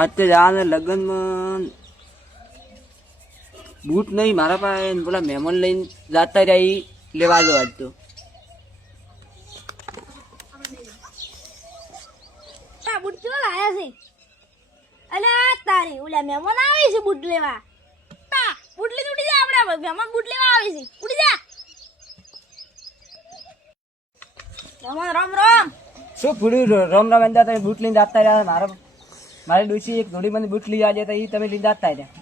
આજ તો જવાને લગ્નમાં બૂટ નહીં મારા પાસે, બોલા મહેમાન લઈને જાતા રહ્યા લેવા દો આજ તો. બૂટ કેવા લાયા છે? અને તારી ઓલા મહેમાન આવી છે બૂટ લેવા. બૂટ લઈને ઉડી જા, આપણે મહેમાન બૂટ લેવા આવી છે. ઉડી જા મહેમાન. રામ રામ. શું ફૂડ્યું રામ રામ અંદર તમે બૂટ લઈને જાતા રહ્યા? મારી ડોસી એક જોડી મને બૂટ લઈ આજે તો એ તમે લઈને જાતા રહ્યા.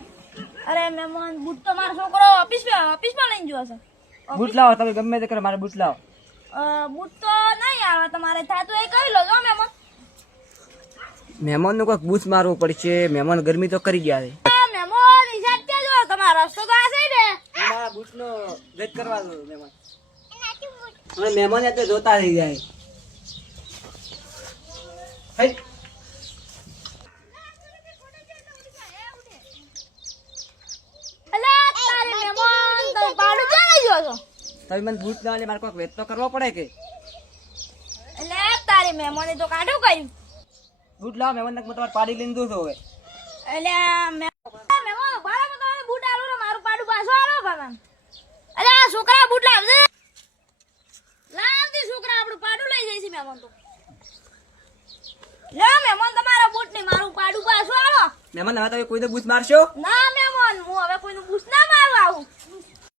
અરે મહેમાન બૂટ તો મારો છોકરો ઓફિસમાં લઈને ગયો છે. બૂટ લાવો તમે ગમે તે કરો, મારે બૂટ લાવો. બૂટ તો નહીં આવે તમારે, થાતું એ કરી લો જો મહેમાન. મહેમાનનું કોઈક બૂથ મારવું પડશે, મહેમાન ગરમી તો કરી ગયા છે. મહેમાન હિસાબ ત્યાં જો તમારો રસ્તો તો આ છે ને. મારા બૂટનો વેટ કરવા દો મહેમાન. હવે મહેમાન તો જોતા થઈ જાય. હઈ અલા તારે મહેમાન તો પાડું ક્યાં લઈ ગયો છો? તમે મને બૂટ ના લે, મારે કોઈક વેટ તો કરવો પડે કે. એટલે તારી મહેમાને તો કાઢું કર્યું. બૂટ લાવો મહેમાન, તમારે પાડી લઈને દઉં છું હવે. એટલે મહેમાન ભાડામાં તમે બૂટ આલો ને મારું પાડું પાછો આલો ભાગા. અરે આ છોકરા બૂટ લાવજે. લાવજે છોકરા, આપણું પાડું લઈ જઈશ મહેમાન તો. લે મહેમાન તમારા બૂટ ની મારું પાડું પાછો આલો. મહેમાન હવે તમે કોઈને બૂટ મારશો? ના મહેમાન, હું હવે કોઈનું બૂટ ના મારવા આવું.